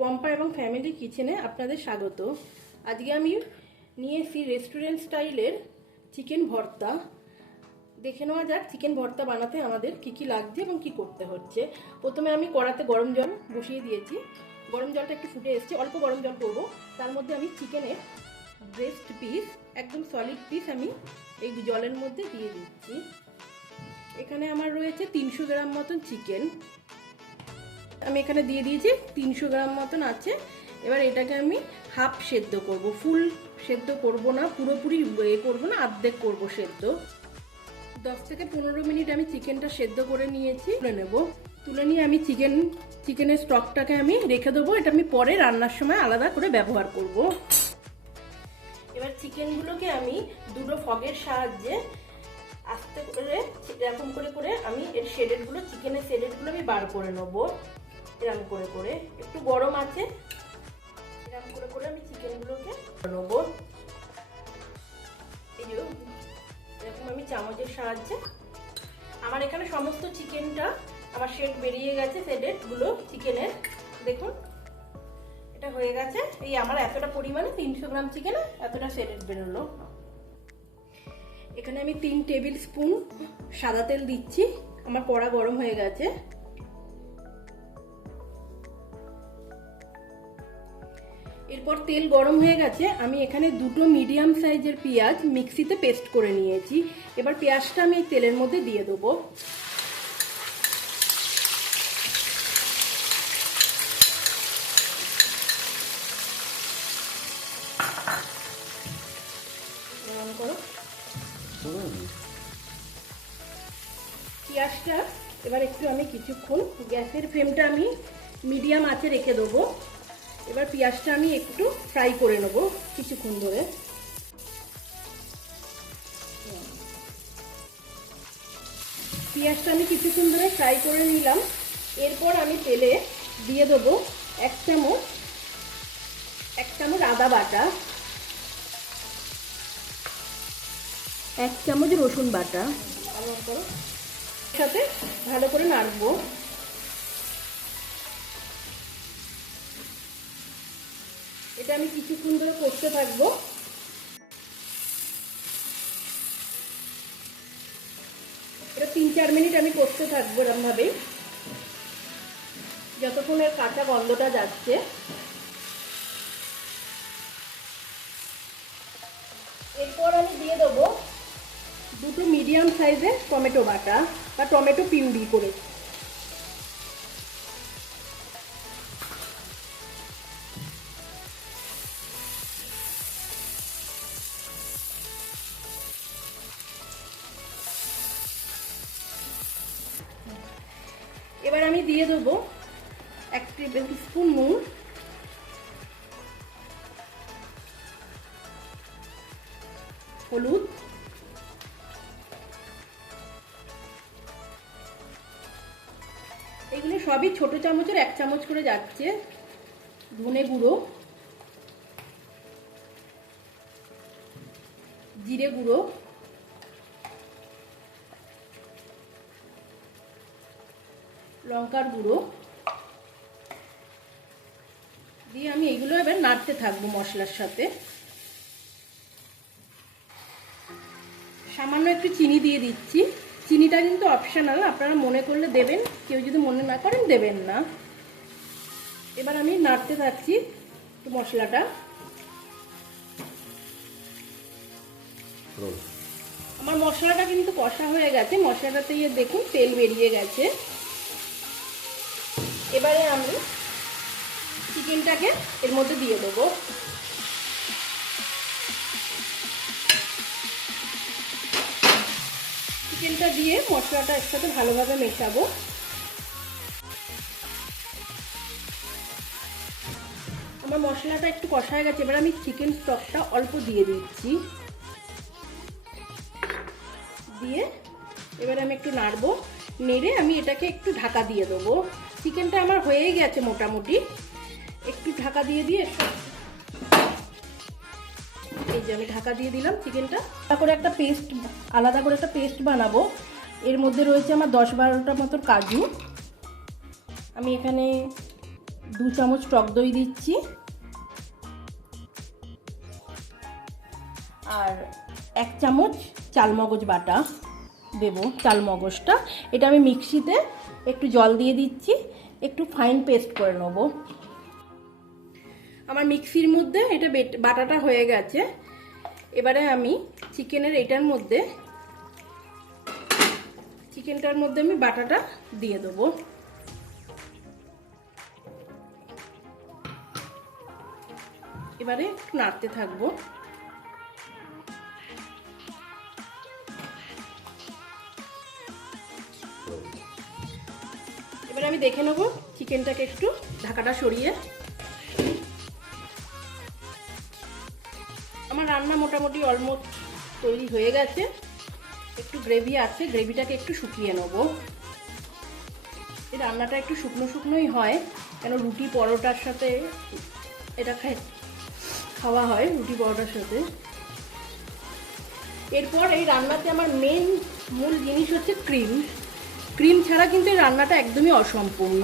পম্পা এবং ফ্যামিলি কিচেনে আপনাদের স্বাগত। আজকে আমি নিয়ে এসেছি রেস্টুরেন্ট স্টাইলের চিকেন ভর্তা। দেখে নেওয়া যাক চিকেন ভর্তা বানাতে আমাদের কি কি লাগছে এবং কি করতে হচ্ছে। প্রথমে আমি কড়াতে গরম জল বসিয়ে দিয়েছি। গরম জলটা একটু ফুটে এসেছে, অল্প গরম জল করব। তার মধ্যে আমি চিকেনের ব্রেস্ট পিস একদম সলিড পিস আমি এই জলের মধ্যে দিয়ে দিচ্ছি। এখানে আমার রয়েছে তিনশো গ্রাম মতন চিকেন আমি এখানে দিয়ে দিয়েছি, তিনশো গ্রাম মতন আছে। এবার এটাকে আমি হাফ সেদ্ধ করব। ফুল সেদ্ধ করব না, পুরোপুরি এ করব না অর্ধেক করব সেদ্ধ। দশ থেকে পনেরো মিনিট আমি চিকেনটা সেদ্ধ করে নিয়েছি, তুলে নেব। তুলে নিয়ে আমি চিকেন, চিকেনের স্টকটাকে আমি রেখে দেবো। এটা আমি পরে রান্নার সময় আলাদা করে ব্যবহার করব। এবার চিকেনগুলোকে আমি দুটো ফগের সাহায্যে আস্তে করে, এরকম করে করে আমি এর শেডেডগুলো চিকেনের শেডেডগুলো আমি বার করে নেব। এরকম করে করে, একটু গরম আছে এরকম করে করে আমি চিকেনগুলোকে নেব। এই এরকম আমি চামচের সাহায্যে। আমার এখানে সমস্ত চিকেনটা, আমার শেড বেরিয়ে গেছে শেডেডগুলো চিকেনের। দেখুন, এটা হয়ে গেছে। এই আমার এতটা পরিমাণে তিনশো গ্রাম চিকেনে, এতটা শেডেড বেরোলো। এখানে আমি তিন টেবিল স্পুন সাদা তেল দিচ্ছি। আমার কড়া গরম হয়ে গেছে। এরপর তেল গরম হয়ে গেছে, আমি এখানে দুটো মিডিয়াম সাইজের পেঁয়াজ মিক্সিতে পেস্ট করে নিয়েছি। এবার পেঁয়াজটা আমি এই তেলের মধ্যে দিয়ে দেবো। পেঁয়াজটা এবার একটু আমি কিছুক্ষণ গ্যাসের ফ্লেমটা আমি মিডিয়াম আঁচে রেখে দেবো। এবার পেঁয়াজটা আমি একটু ফ্রাই করে নেব কিছুক্ষণ ধরে। পেঁয়াজটা আমি কিছুক্ষণ ধরে ফ্রাই করে নিলাম। এরপর আমি তেলে দিয়ে দেবো এক চামচ এক চামচ আদা বাটা, এক চামচ রসুন বাটা। সাথে ভালো করে নাড়বো। আমি কিছুক্ষণ ধরে করতে থাকব। এটা তিন চার মিনিট আমি করতে থাকব এরমভাবে। যতক্ষণ এর কাঁচা গন্ধটা যাচ্ছে। এরপর আমি দিয়ে দেবো দুটো মিডিয়াম সাইজের টমেটো বাটা বা টমেটো পিউরি করে। দিয়ে দেবো এক টেবিল স্পুন নুন। হলুদ। এগুলো সবই ছোট চামচের, এক চামচ করে যাচ্ছে ধনে গুঁড়ো। জিরে গুঁড়ো। লঙ্কার গুঁড়ো। দিয়ে আমি এগুলো এবার নাড়তে থাকব মশলার সাথে। সামান্য একটু চিনি দিয়ে দিচ্ছি। চিনিটা কিন্তু অপশনাল আপনারা মনে করলে দেবেন কেউ যদি মনে না করেন দেবেন না। এবার আমি নাড়তে থাকছি একটু মশলাটা। আমার মশলাটা কিন্তু কষা হয়ে গেছে। মশলাটাতে ইয়ে দেখুন তেল বেরিয়ে গেছে। এবারে আমি চিকেনটাকে এর মধ্যে দিয়ে দেবো। চিকেনটা দিয়ে মশলাটা একসাথে ভালোভাবে মেশাবো। আমার মশলাটা একটু কষা হয়ে গেছে, এবার আমি চিকেন স্টকটা অল্প দিয়ে দিচ্ছি। দিয়ে এবার আমি একটু নাড়বো, নেড়ে আমি এটাকে একটু ঢাকা দিয়ে দেবো। চিকেনটা আমার হয়েই গেছে মোটামুটি। একটু ঢাকা দিয়ে দিয়ে এই যে আমি ঢাকা দিয়ে দিলাম চিকেনটা। করে একটা পেস্ট, আলাদা করে একটা পেস্ট বানাবো। এর মধ্যে রয়েছে আমার দশ বারোটা মতো কাজু। আমি এখানে দু চামচ টক দই দিচ্ছি। আর এক চামচ চালমগজ বাটা। দেব চালমগজটা এটা আমি মিক্সিতে একটু জল দিয়ে দিচ্ছি, একটু ফাইন পেস্ট করে নেব। আমার মিক্সির মধ্যে এটা বেট- বাটাটা হয়ে গেছে। এবারে আমি চিকেনের এটার মধ্যে, চিকেনটার মধ্যে আমি বাটাটা দিয়ে দেবো। এবারে একটু নাড়তে থাকব। আমি দেখে নেব চিকেনটাকে একটু ঢাকাটা সরিয়ে। আমার রান্না মোটামুটি অলমোস্ট তৈরি হয়ে গেছে। একটু গ্রেভি আছে গ্রেভিটাকে একটু শুকিয়ে নেব। এই রান্নাটা একটু শুকনো শুকনোই হয়, কেন রুটি পরোটার সাথে এটা খাওয়া হয় রুটি পরোটার সাথে। এরপর এই রান্নাতে আমার মেন মূল জিনিস হচ্ছে ক্রিম ক্রিম ছাড়া কিন্তু এই রান্নাটা একদমই অসম্পূর্ণ।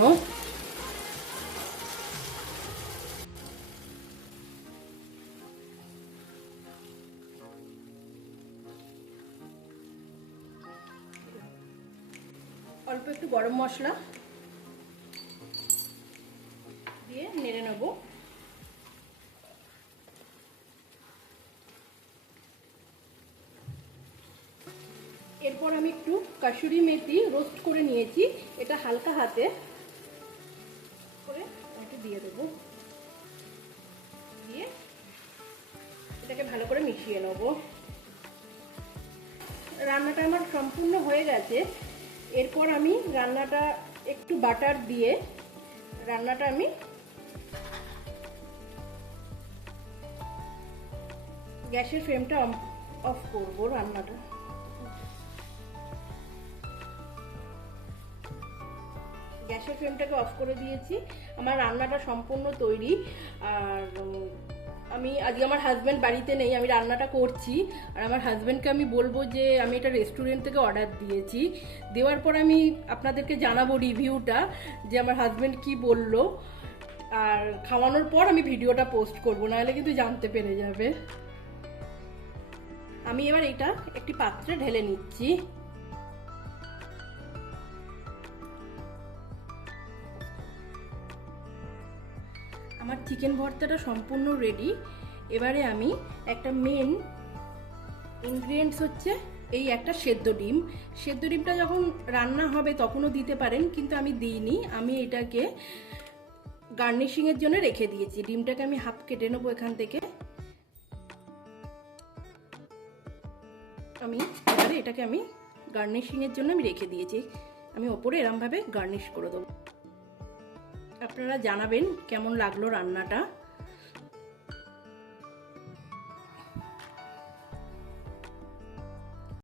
অল্প একটু গরম মশলা দিয়ে নেড়ে নেব। এরপর আমি একটু কাসুরি মেথি রোস্ট করে নিয়েছি। এটা হালকা হাতে করে একটু দিয়ে দেবো। দিয়ে এটাকে ভালো করে মিশিয়ে নেব। রান্নাটা আমার সম্পূর্ণ হয়ে গেছে। এরপর আমি রান্নাটা একটু বাটার দিয়ে রান্নাটা আমি গ্যাসের ফ্লেমটা অফ করব রান্নাটা। গ্যাসের ফ্লেমটাকে অফ করে দিয়েছি। আমার রান্নাটা সম্পূর্ণ তৈরি। আর আমি আজকে আমার হাজব্যান্ড বাড়িতে নেই, আমি রান্নাটা করছি। আর আমার হাজব্যান্ডকে আমি বলব যে, আমি এটা রেস্টুরেন্ট থেকে অর্ডার দিয়েছি। দেওয়ার পর আমি আপনাদেরকে জানাব রিভিউটা যে আমার হাজব্যান্ড কি বলল। আর খাওয়ানোর পর আমি ভিডিওটা পোস্ট করব, নাহলে কিন্তু জানতে পেরে যাবে। আমি এবার এটা একটি পাত্রে ঢেলে নিচ্ছি। আমার চিকেন ভর্তাটা সম্পূর্ণ রেডি এবারে আমি একটা মেন ইনগ্রিডিয়েন্টস হচ্ছে এই একটা সেদ্ধ ডিম। সেদ্ধ ডিমটা যখন রান্না হবে তখনও দিতে পারেন, কিন্তু আমি দিইনি। আমি এটাকে গার্নিশিংয়ের জন্য রেখে দিয়েছি। ডিমটাকে আমি হাফ কেটে নেব এখান থেকে। আমি এবারে এটাকে আমি গার্নিশিংয়ের জন্য আমি রেখে দিয়েছি। আমি ওপরে এরমভাবে গার্নিশ করে দেবো। আপনারা জানাবেন কেমন লাগল রান্নাটা।